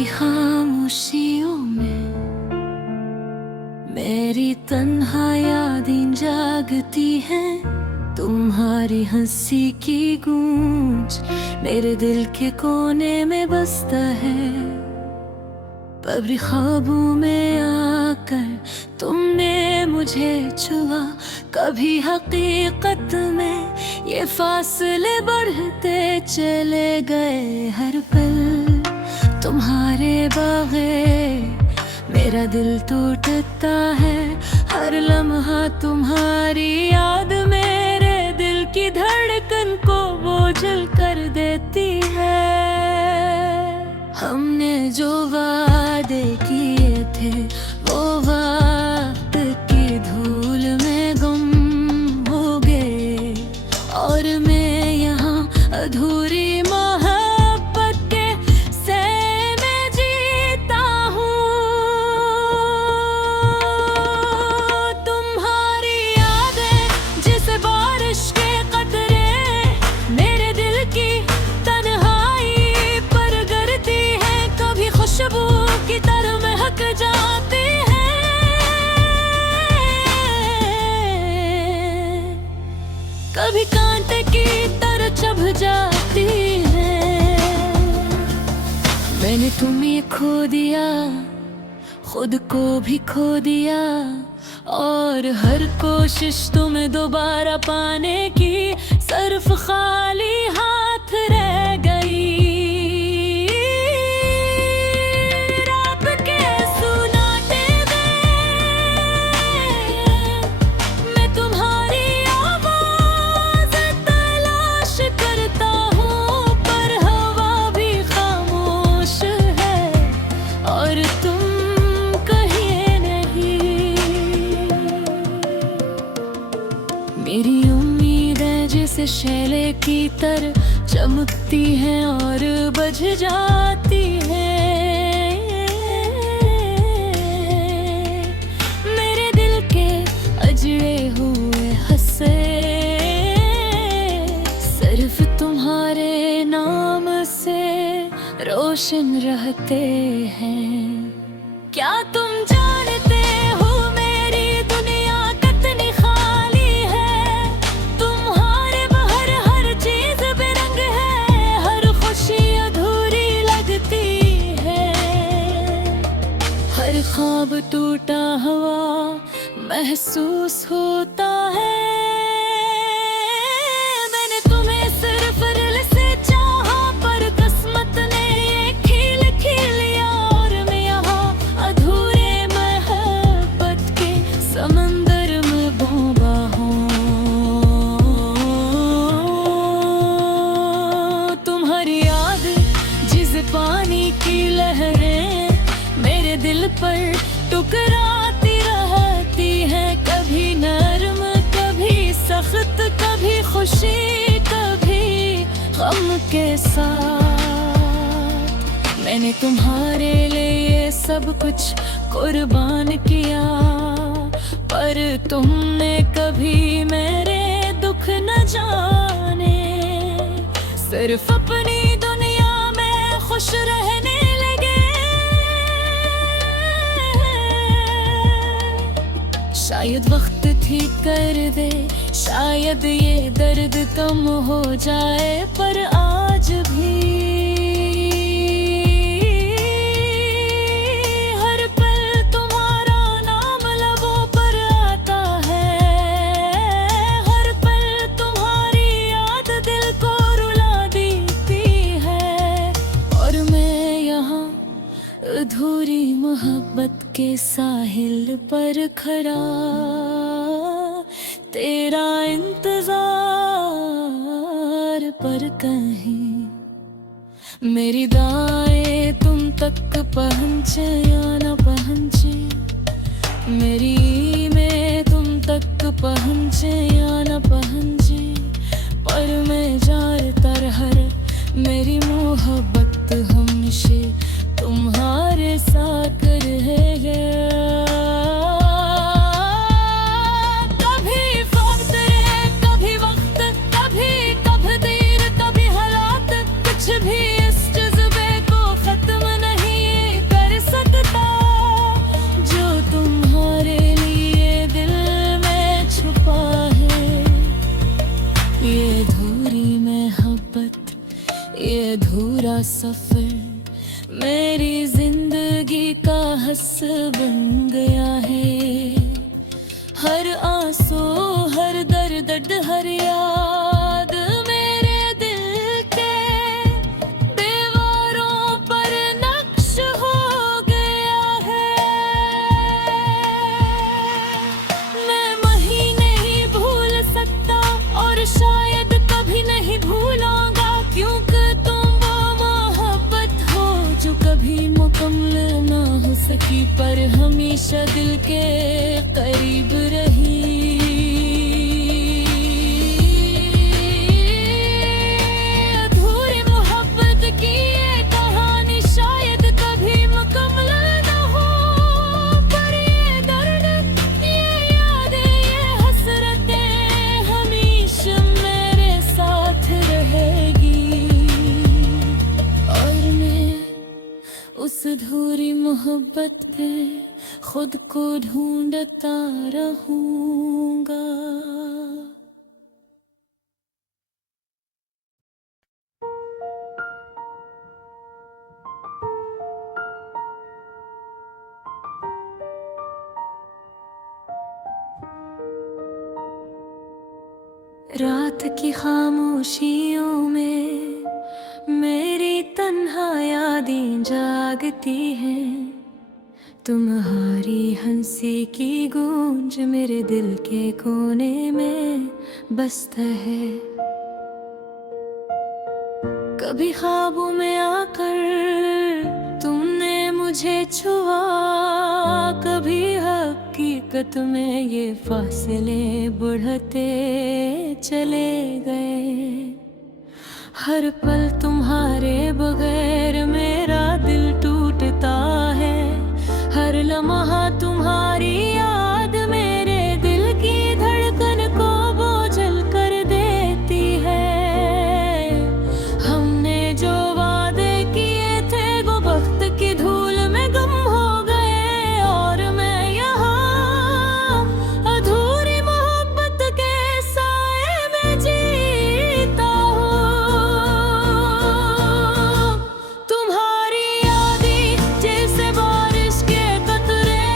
की खामोशियों में मेरी तन्हा यादें जागती हैं। तुम्हारी हंसी की गूंज मेरे दिल के कोने में बसता है। पबरी ख्वाबों में आकर तुमने मुझे छुआ, कभी हकीकत में ये फासले बढ़ते चले गए। हर पल तुम्हारे बगैर मेरा दिल टूटता है। हर लम्हा तुम्हारी याद मेरे दिल की धड़कन को बोझल कर देती है। हमने जो वादे किए थे वो वक्त की धूल में गुम हो गए, और मैं यहाँ अधूरी मोहब्बत के सैर में जीता हूँ। तुम्हारी यादें जैसे बारिश के कतरे मेरे दिल की तन्हाई पर गिरती है। कभी खुशबू की तरह महक जाती है, कभी कांटे की तरह चुभ जाती है। मैंने तुम्हें खो दिया, खुद को भी खो दिया, और हर कोशिश तुम्हें दोबारा पाने की सिर्फ खाली हाथ रह गई। रात के सुनाटे में मैं तुम्हारी आवाज़ तलाश करता हूँ, पर हवा भी खामोश है और तुम कहीं नहीं। मेरी उम्मीदें जैसे शैले की तरह चमकती हैं और बुझ जाती हैं। मेरे दिल के अजड़े हुए हंसे सिर्फ तुम्हारे नाम से रोशन रहते हैं। क्या तुम जानते हो मेरी दुनिया कितनी खाली है? तुम्हारे बाहर हर चीज बेरंग है, हर खुशी अधूरी लगती है। हर ख्वाब टूटा हुआ महसूस होता है। मैंने तुम्हें सिर्फ दिल से चाहा, पर किस्मत ने ये खेल खेल लिया, और मैं यहाँ अधूरे मोहब्बत के समंदर में डूबा हूँ। तुम्हारी याद जिस पानी की लहरें मेरे दिल पर टुकराती रहती है, कभी नरम कभी सख्त, कभी खुशी कभी गम के साथ। मैंने तुम्हारे लिए सब कुछ कुर्बान किया, पर तुमने कभी मेरे दुख न जाने। सिर्फ अपनी दुनिया में खुश रहने लगे। शायद वक्त ठीक कर दे, शायद ये दर्द कम हो जाए, पर आज भी हर पल तुम्हारा नाम लबों पर आता है। हर पल तुम्हारी याद दिल को रुला देती है, और मैं यहाँ अधूरी मोहब्बत के साहिल पर खड़ा तेरा इंतजार, पर कहीं मेरी दाएं तुम तक पहुँचे या न पहुँचे, मेरी में तुम तक पहुँचे या न पहुँचे, पर मैं जाता रहा। मेरी मोहब्बत हमेशा तुम्हारे साथ रहेगी। कभी फासले, कभी वक्त, कभी तकदीर, कभी हालात, कुछ भी इस जज्बे को खत्म नहीं सफर मेरी जिंदगी का हस बन गया है। हर आंसू, हर दर्द, हर याद मेरे दिल के दीवारों पर नक्श हो गया है। मैं महीने ही भूल सकता और शायद कभी नहीं भूलूंगा, क्योंकि तुम वो मोहब्बत हो जो कभी मुकम्मल ना हो सकी पर हमेशा दिल के करीब रही। अधूरी मोहब्बत की ये कहानी शायद कभी मुकम्मल ना हो, पर ये दर्द, ये यादें, ये हसरतें हमेशा मेरे साथ रहेगी। और मैं उस अधूरी मोहब्बत में खुद को ढूंढता रहूंगा। रात की खामोशियों में मेरी तन्हा यादें जागती हैं। तुम्हारी हंसी की गूंज मेरे दिल के कोने में बसता है। कभी ख्वाबों में आकर तुमने मुझे छुआ, कभी हकीकत में ये फासले बढ़ते चले गए। हर पल तुम्हारे बगैर मेरा दिल टूटता है। हर लम्हा तुम्हारी याद मेरे दिल की धड़कन को बोझल कर देती है। हमने जो वादे किए थे वो वक्त की धूल में गुम हो गए, और मैं यहाँ अधूरी मोहब्बत के साए में जीता हूँ। तुम्हारी यादें जैसे बारिश के कतरे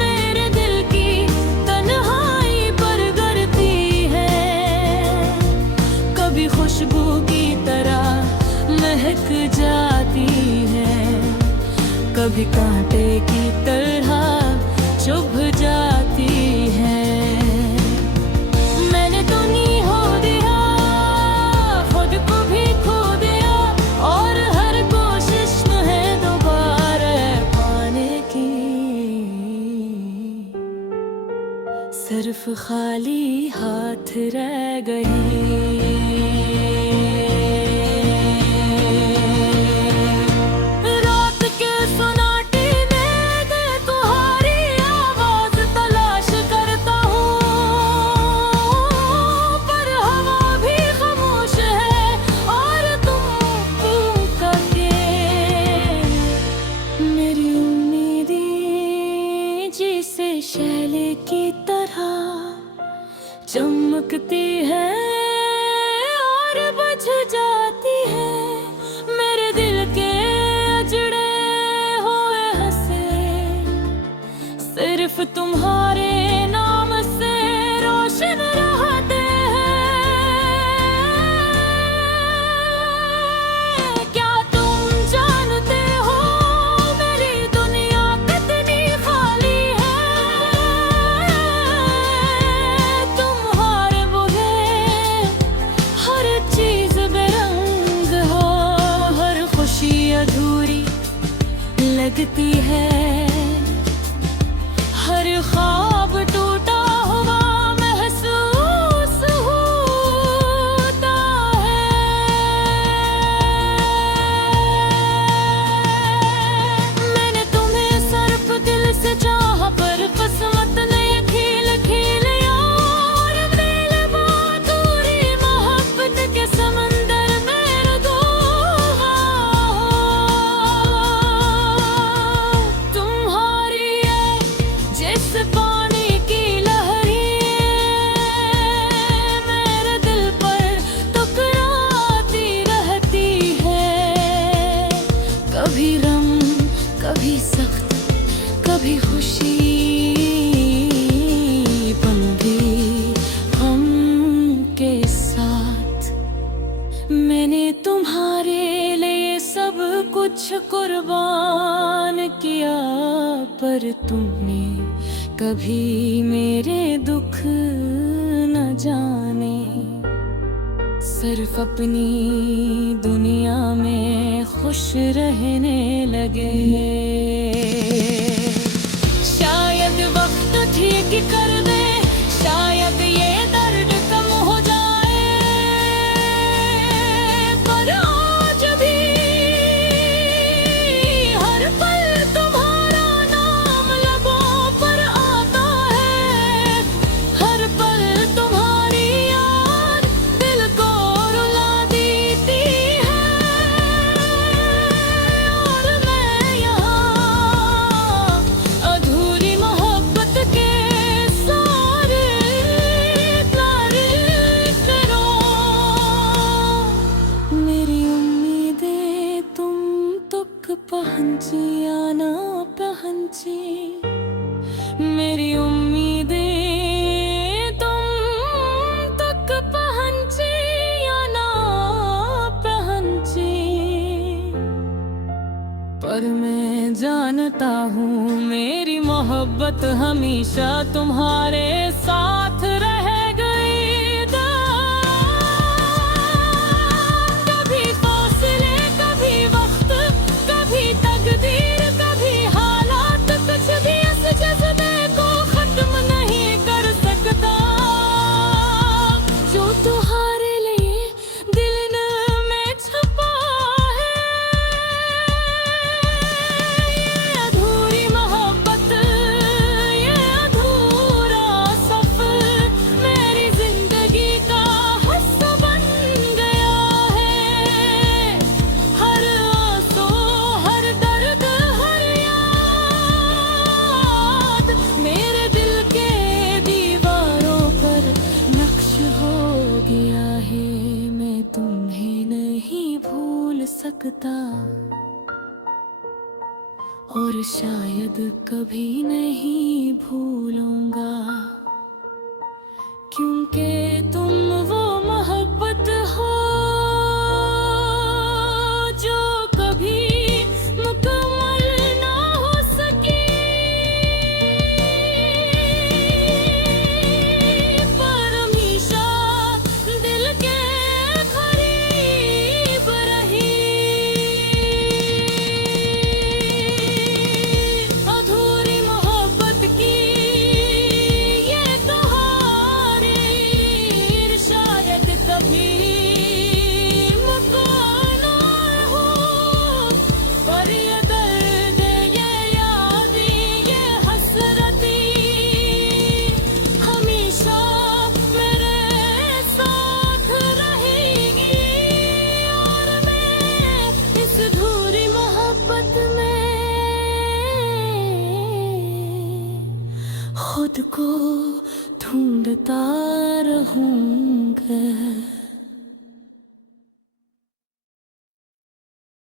मेरे दिल की तन्हाई पर गिरती है। कभी खुशबू की तरह महक जाती है, कभी कांटे की तरह चुभ जाती है। मैंने तो नहीं हो दिया, खुद को भी खो दिया, और हर कोशिश है दोबारा पाने की सिर्फ खाली हाथ रह गई। रात के सन्नाटे में मैं तुम्हारी आवाज तलाश करता हूँ, पर हवा भी खामोश है और तुम पूछा के मेरी उम्मीदें जैसे शैले की तरह चमकती है और बुझ जाती है। मेरे दिल के अजड़े हुए हंसे सिर्फ तुम्हारे नाम से रोशन रहते हैं। क्या तुम जानते हो मेरी दुनिया कितनी खाली है। तुम्हारे बगैर हर चीज बेरंग हो, हर खुशी अधूरी लगती है। हर ख्वाब टूटा हुआ महसूस होता है। मैंने तुम्हें सर्फ दिल से चाहा, पर किस्मत ने खील खीलिया, और मेरे अधूरी मोहब्बत के समंदर में डूबा हूँ। तुम्हारी जैसे पानी की भी खुशी पल भी हम के साथ। मैंने तुम्हारे लिए सब कुछ कुर्बान किया, पर तुमने कभी मेरे दुख न जाने। सिर्फ अपनी दुनिया में खुश रहने लगे। शायद वक्त ठीक कर दे, शायद ये दर्द कम हो जाए, पर आज भी हर पल तुम्हारा नाम लबों पर आता है। हर पल तुम्हारी याद दिल को रुला देती है, और मैं यहाँ अधूरी मोहब्बत के सारे तारीफ करो। मेरी उम्मीदें तुम तक पहुंची या ना पहुंची, मेरी उम्मीदें तुम तक पहुंची या ना पहुंची, पर मैं जानता हूँ मेरी मोहब्बत हमेशा तुम्हारे साथ रह गई। कभी फासले, कभी वक्त, कभी तकदीर, कभी हालात, कुछ भी इस जज्बे को खत्म नहीं कर सकता, जो तुम्हारे लिए दिल में छुपा है। ये अधूरी मोहब्बत, ये अधूरा सफर मेरी जिंदगी का हिस्सा बन गया है। हर आंसू, हर दर्द, हर याद मेरे दिल के दीवारों पर नक्श हो गया है। मैं तुम्हें नहीं भूल सकता, और शायद कभी नहीं भूलूंगा, क्योंकि तुम वो मोहब्बत हो जो कभी मुकम्मल ना हो सकी, पर हमेशा दिल के करीब रही। अधूरी मोहब्बत की ये कहानी शायद कभी मुकम्मल ना हो, पर ये दर्द, ये यादें, ये हसरती हमेशा मेरे साथ रहेगी। और मैं इस अधूरी मोहब्बत में खुद को ढूंढता रहूंगा।